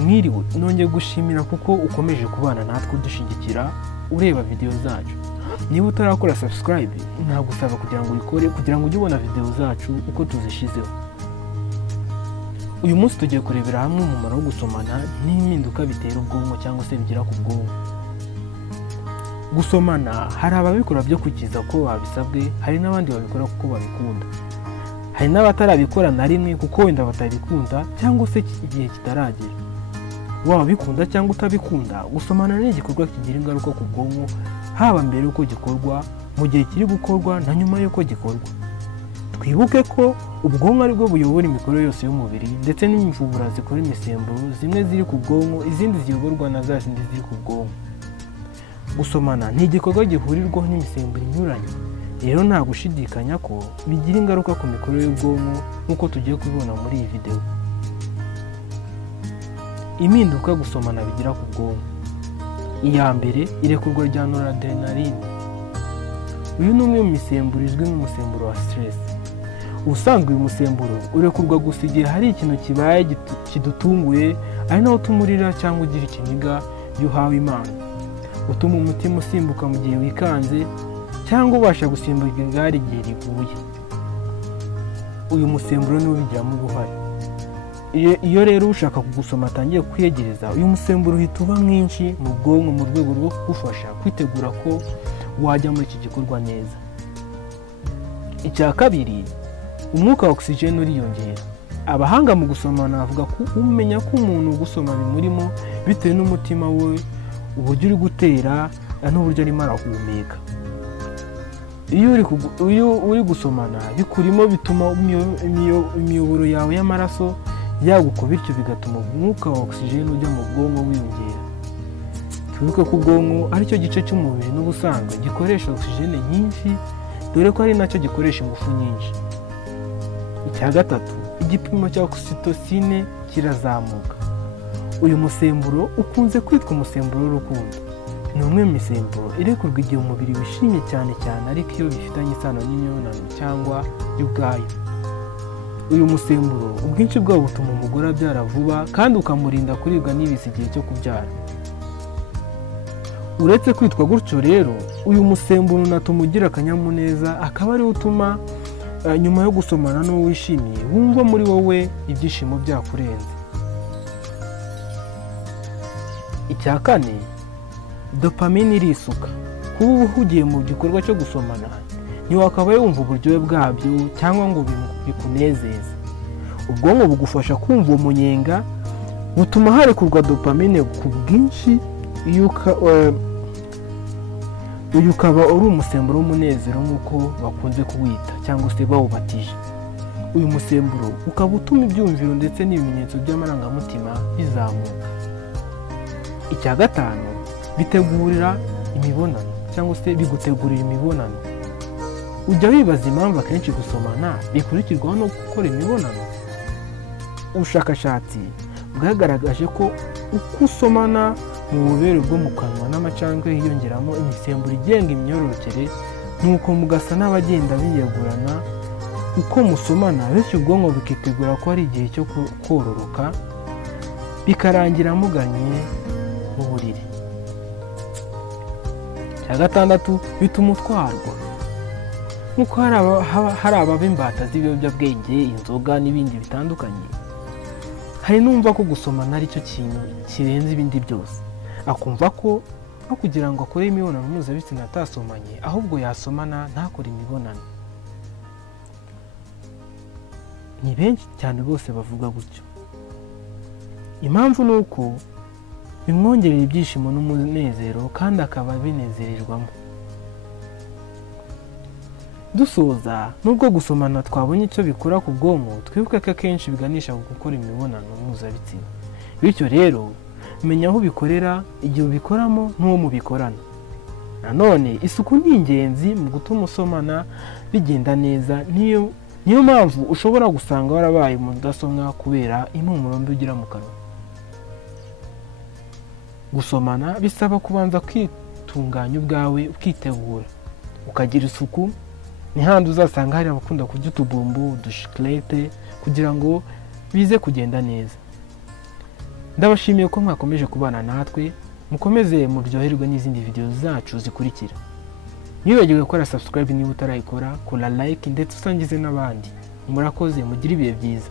mwiriwe nongeye gushimira kuko ukomeje kubana natwe udushigikira ureba video zacu. Niba utarakora subscribe nagusaba kugira ngo uyikore kugira ngo ujye ubona video zacu uko tuzishizeho. Uyu munsi tugiye kurebera hamwe umumaro wo gusomana n'impinduka bitera ubwonko cyangwa se bigira ku bwonko. Gusomana hari ababikora byo kukiza ko babisabwe, hari n'abandi babikora kuko babikunda. Hari n'abatarabikora na rimwe kuko wenda batabikunda cyangwa se igihe kitaragera. Waba bikunda cyangwa utabikunda, gusomana ni igikorwa kigira ingaruka ku bwonko, haba mbere yuko gikorwa, mu gihe kiri gukorwa na nyuma yuko gikorwa. Twibuke ko ubwonko ari bwo buyobora imikorere yose y'umubiri ndetse n'imvubura zikora imisemburo, zimwe ziri ku bwonko izindi ziyoborwa na za zindi ziri ku bwonko. Gusomana ni igikorwa gihurirwaho n'imisemburo inyuranye, rero nta gushidikanya ko bigira ingaruka ku mikorere y'ubwonko nk'uko tugiye kubibona muri iyi video. Impinduka gusomana bigira ku bwonko. Iya mbere, irekurwa rya noradrenaline. Uyu ni umwe mu misemburo izwi nk'umusemburo wa stress. Ubusanzwe uyu musemburo urekurwa gusa igihe hari ikintu kibaye kidutunguye, ari naho tumurira cyangwa ugira ikiniga iyo uhawe impano. Utuma umutima usimbuka mu gihe wikanze cyangwa ubasha gusimbuka igare igihe riguye. Uyu musemburo niwo ubigiramo uruhare. Iyo rero ushaka kugusoma atangiye kwiyegereza, uyu musemburo uhita uba mwinshi mu bwonko mu rwego rwo kugufasha kwitegura ko wajya muri iki gikorwa neza. Icya kabiri, umwuka wa oxygen uriyongera. Abahanga mu gusomana bavuga ko umenya ko umuntu gusoma bimurimo bitewe n'umutima we, uburyo uri gutera n'uburyo arimo arahumeka. Iyo uri gusomana bikurimo bituma imiyoboro yawe y'amaraso yaguka, bityo bigatuma umwuka wa oxygen ujya mu bwonko wiyongera. Twibuke ko ubwonko ari cyo gice cy'umubiri n'ubusanzwe gikoresha oxygen nyinshi, dore ko ari nacyo gikoresha ingufu nyinshi. Icya gatatu, igipimo cya oxytocin kirazamuka. Uyu musemburo ukunze kwitwa umusemburo w'urukundo. Ni umwe mu misemburo irekurwa igihe umubiri wishimye cyane ariko iyo bifitanye isano n'imibonano cyangwa y'ubwayo. Uyu musemburo ubwinshi bwawo butuma umugore abyara vuba kandi ukamurinda kuribwa n'ibisi igihe cyo kubyara. Uretse kwitwa gutyo rero, uyu musemburo unatuma ugira akanyamuneza, akaba ariwo utuma nyuma yo gusomana n'uwo wishimiye wumva muri wowe ibyishimo byakurenze. Icya kane, dopamine irisuka. Kuba uhugiye mu gikorwa cyo gusomana ntiwakabaye wumva uburyohe bwabyo cyangwa ngo bikunezeze. Ubwonko bugufasha kumva umunyenga, butuma harekurwa dopamine ku bwinshi. Uyu ukaba uri umusemburo w'umunezero nk'uko bakunze kuwita cyangwa se bawubatije. Uyu musemburo ukaba utuma ibyumviro ndetse n'ibimenyetso by'amarangamutima bizamuka. Icya gatanu, bitegurira imibonano cyangwa se bigutegurira imibonano. Ujya wibaza impamvu akenshi gusomana bikurikirwaho no gukora imibonano? Ubushakashatsi bwagaragaje ko uko usomana mu bubere bwo mu kanwa n'amacandwe hiyongeramo imisemburo igenga imyororokere, nuko mugasa n'abagenda biyegurana uko musomana, bityo ubwonko bukitegura ko ari igihe cyo kororoka, bikarangira muganye mu buriri. Icya gatandatu, bituma utwarwa. Nk'uko hari ababa imbata z'ibiyobyabwenge, inzoga n'ibindi bitandukanye, hari n'umva ko gusomana ari cyo kintu kirenze ibindi byose, akumva ko no kugira ngo akore imibonano mpuzabitsina atasomanye, ahubwo yasomana ntakore imibonano. Ni benshi cyane bose bavuga gutyo. Impamvu ni uko bimwongerera ibyishimo n'umunezero kandi akaba binezererwamo. Dusoza, nubwo gusomana twabonye icyo bikora ku bwonko, twibuke ko akenshi biganisha ku gukora imibonano mpuzabitsina. Bityo rero menya aho ubikorera, igihe ubikoramo n'uwo mubikorana. Nanone isuku ni ingenzi mu gutuma usomana bigenda neza. Niyo mpamvu ushobora gusanga warabaye mudasomwa kubera impumuro mbi ugira mu kanwa. Gusomana bisaba kubanza kwitunganya ubwawe, ukitegura, ukagira isuku. Ni handi uzasanga hari abakunda kurya utubumbu, udushikarete kugira ngo bize kugenda neza. ndabashimiye ko mwakomeje kubana natwe, mukomeze muryoherwe n'izindi video zacu zikurikira. Ntiwibagirwe gukora subscribe niba utarayikora, kora like ndetse usangize n'abandi. Murakoze, mugire ibihe byiza.